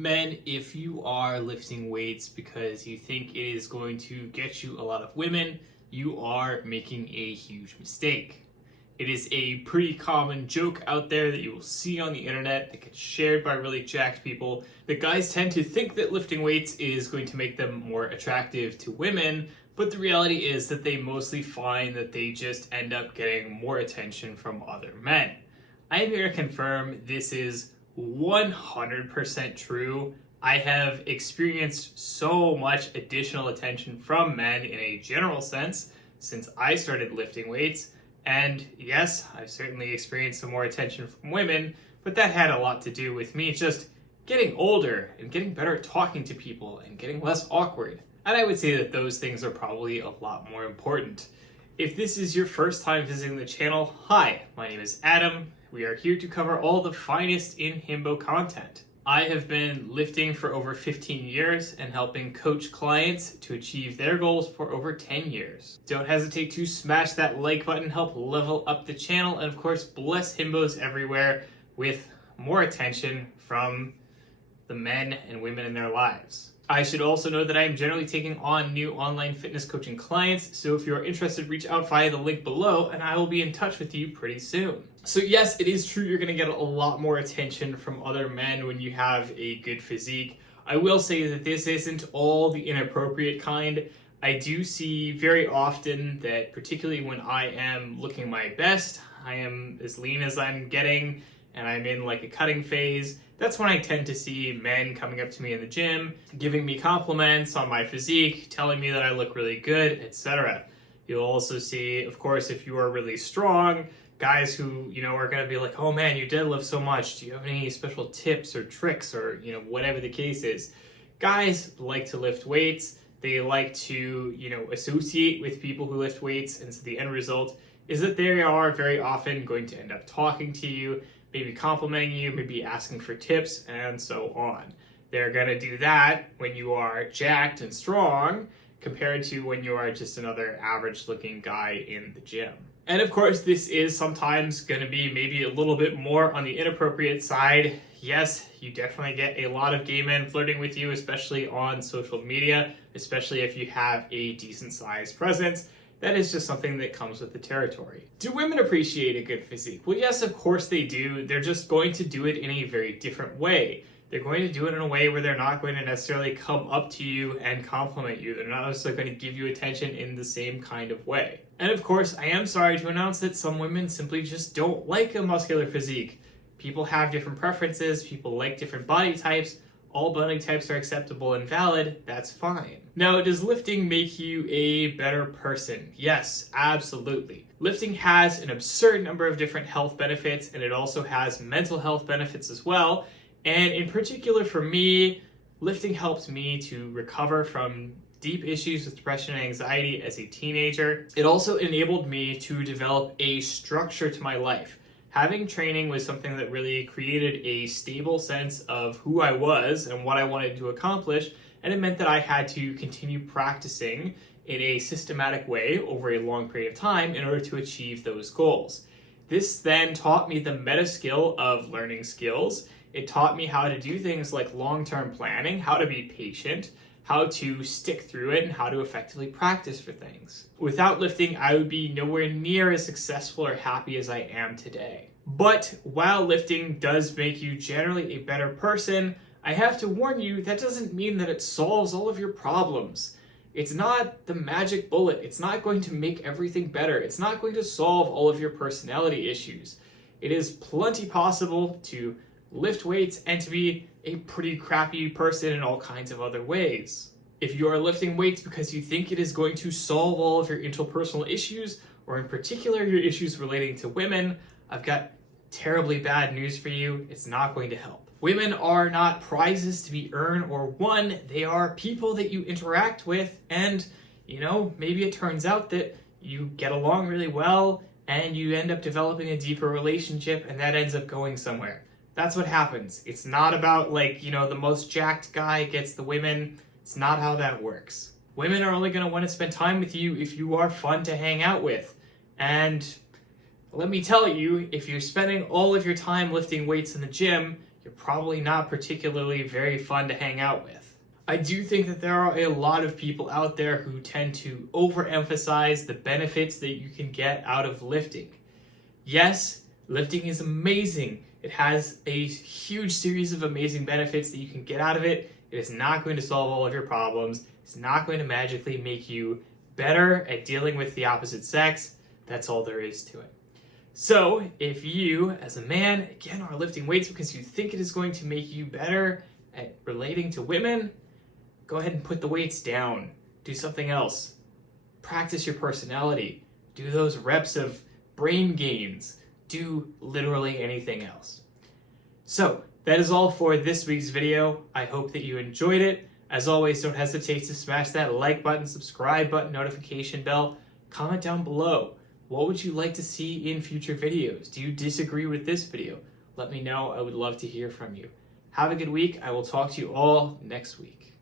Men, if you are lifting weights because you think it is going to get you a lot of women, you are making a huge mistake. It is a pretty common joke out there that you will see on the internet that gets shared by really jacked people, that guys tend to think that lifting weights is going to make them more attractive to women, but the reality is that they mostly find that they just end up getting more attention from other men. I am here to confirm this is 100% true. I have experienced so much additional attention from men in a general sense since I started lifting weights. And yes, I've certainly experienced some more attention from women, but that had a lot to do with me just getting older and getting better at talking to people and getting less awkward. And I would say that those things are probably a lot more important. If this is your first time visiting the channel, hi, my name is Adam. We are here to cover all the finest in Himbo content. I have been lifting for over 15 years and helping coach clients to achieve their goals for over 10 years. Don't hesitate to smash that like button, help level up the channel, and of course bless Himbos everywhere with more attention from the men and women in their lives. I should also know that I am generally taking on new online fitness coaching clients, so if you're interested, reach out via the link below and I will be in touch with you pretty soon. So yes, it is true you're going to get a lot more attention from other men when you have a good physique. I will say that this isn't all the inappropriate kind. I do see very often that, particularly when I am looking my best, I am as lean as I'm getting, and I'm in like a cutting phase, that's when I tend to see men coming up to me in the gym, giving me compliments on my physique, telling me that I look really good, etc. You'll also see, of course, if you are really strong, guys who, are going to be like, oh man, you deadlift so much. Do you have any special tips or tricks or, whatever the case is? Guys like to lift weights. They like to, associate with people who lift weights. And so the end result is that they are very often going to end up talking to you, maybe complimenting you, maybe asking for tips, and so on. They're going to do that when you are jacked and strong compared to when you are just another average looking guy in the gym. And of course, this is sometimes going to be maybe a little bit more on the inappropriate side. Yes, you definitely get a lot of gay men flirting with you, especially on social media, especially if you have a decent sized presence. That is just something that comes with the territory. Do women appreciate a good physique? Well, yes, of course they do. They're just going to do it in a very different way. They're going to do it in a way where they're not going to necessarily come up to you and compliment you. They're not necessarily going to give you attention in the same kind of way. And of course, I am sorry to announce that some women simply just don't like a muscular physique. People have different preferences. People like different body types. All body types are acceptable and valid. That's fine. Now, does lifting make you a better person? Yes, absolutely. Lifting has an absurd number of different health benefits, and it also has mental health benefits as well. And in particular for me, lifting helped me to recover from deep issues with depression and anxiety as a teenager. It also enabled me to develop a structure to my life. Having training was something that really created a stable sense of who I was and what I wanted to accomplish, and it meant that I had to continue practicing in a systematic way over a long period of time in order to achieve those goals. This then taught me the meta skill of learning skills. It taught me how to do things like long-term planning, how to be patient, how to stick through it, and how to effectively practice for things. Without lifting, I would be nowhere near as successful or happy as I am today. But while lifting does make you generally a better person, I have to warn you, that doesn't mean that it solves all of your problems. It's not the magic bullet. It's not going to make everything better. It's not going to solve all of your personality issues. It is plenty possible to lift weights and to be a pretty crappy person in all kinds of other ways. If you are lifting weights because you think it is going to solve all of your interpersonal issues, or in particular your issues relating to women, I've got terribly bad news for you. It's not going to help. Women are not prizes to be earned or won. They are people that you interact with, and maybe it turns out that you get along really well and you end up developing a deeper relationship, and that ends up going somewhere. That's what happens. It's not about the most jacked guy gets the women. It's not how that works. Women are only going to want to spend time with you if you are fun to hang out with. And let me tell you, if you're spending all of your time lifting weights in the gym, you're you're probably not particularly very fun to hang out with. I do think that there are a lot of people out there who tend to overemphasize the benefits that you can get out of lifting. Yes, lifting is amazing. It has a huge series of amazing benefits that you can get out of it. It is not going to solve all of your problems. It's not going to magically make you better at dealing with the opposite sex. That's all there is to it. So, if you, as a man, again, are lifting weights because you think it is going to make you better at relating to women, go ahead and put the weights down. Do something else. Practice your personality. Do those reps of brain gains. Do literally anything else. So, that is all for this week's video. I hope that you enjoyed it. As always, don't hesitate to smash that like button, subscribe button, notification bell. Comment down below. What would you like to see in future videos? Do you disagree with this video? Let me know. I would love to hear from you. Have a good week. I will talk to you all next week.